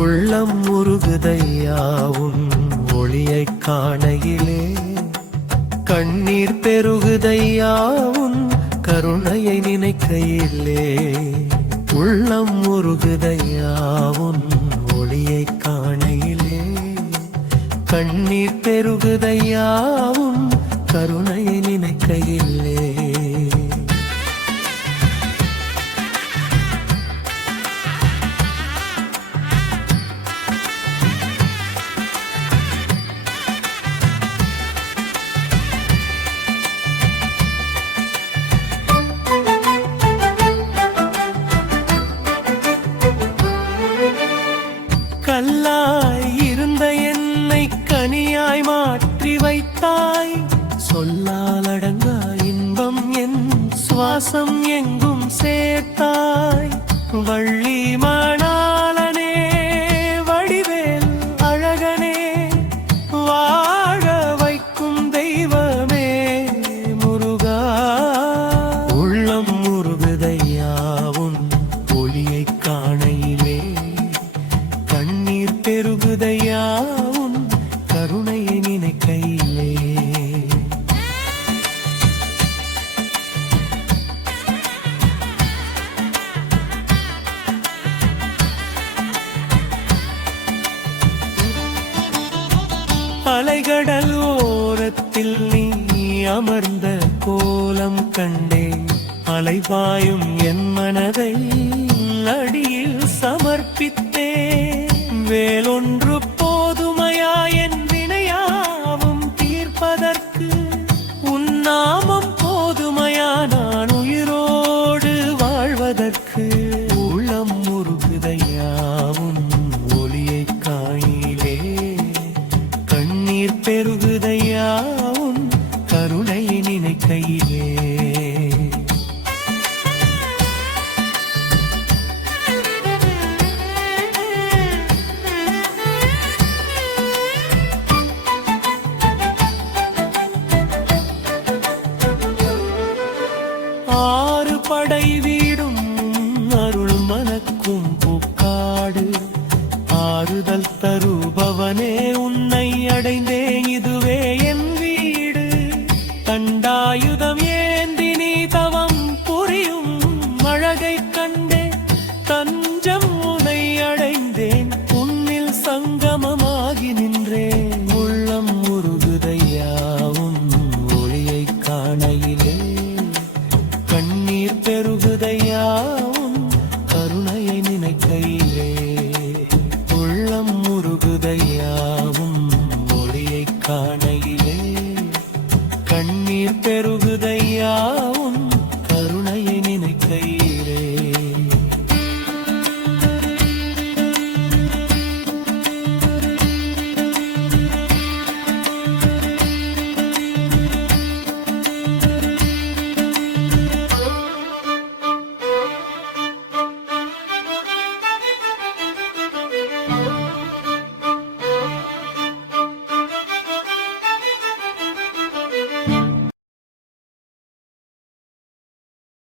உள்ளம் உருகுதையாவும் ஒளியை காணையிலே கண்ணீர் பெருகுதையாவும் கருணையை நினைக்கையிலே உள்ளம் உருகுதையாவும் ஒளியை காணையிலே கண்ணீர் பெருகுதையாவும் கருணையை நினைக்கையிலே கல்லாய் இருந்த என்னை கனியாய் மாற்றி வைத்தாய் சொல்லால் அடங்கா இன்பம் என் சுவாசம் எங்கும் சேர்த்தாய் வள்ளி மணாளனே வடிவேல் அழகனே வாழ வைக்கும் தெய்வமே முருகா உள்ளம் முருகுதையாவும் ஒளியை காணையிலே கண்ணீர் பெருகுதையாவும் கருணையை நினைக்கையிலே அலைகடல் ஓரத்தில் நீ அமர்ந்த கோலம் கண்டேன் அலைபாயும் என் மனதை அடியில் சமர்ப்பித்தேன் வேலொன்று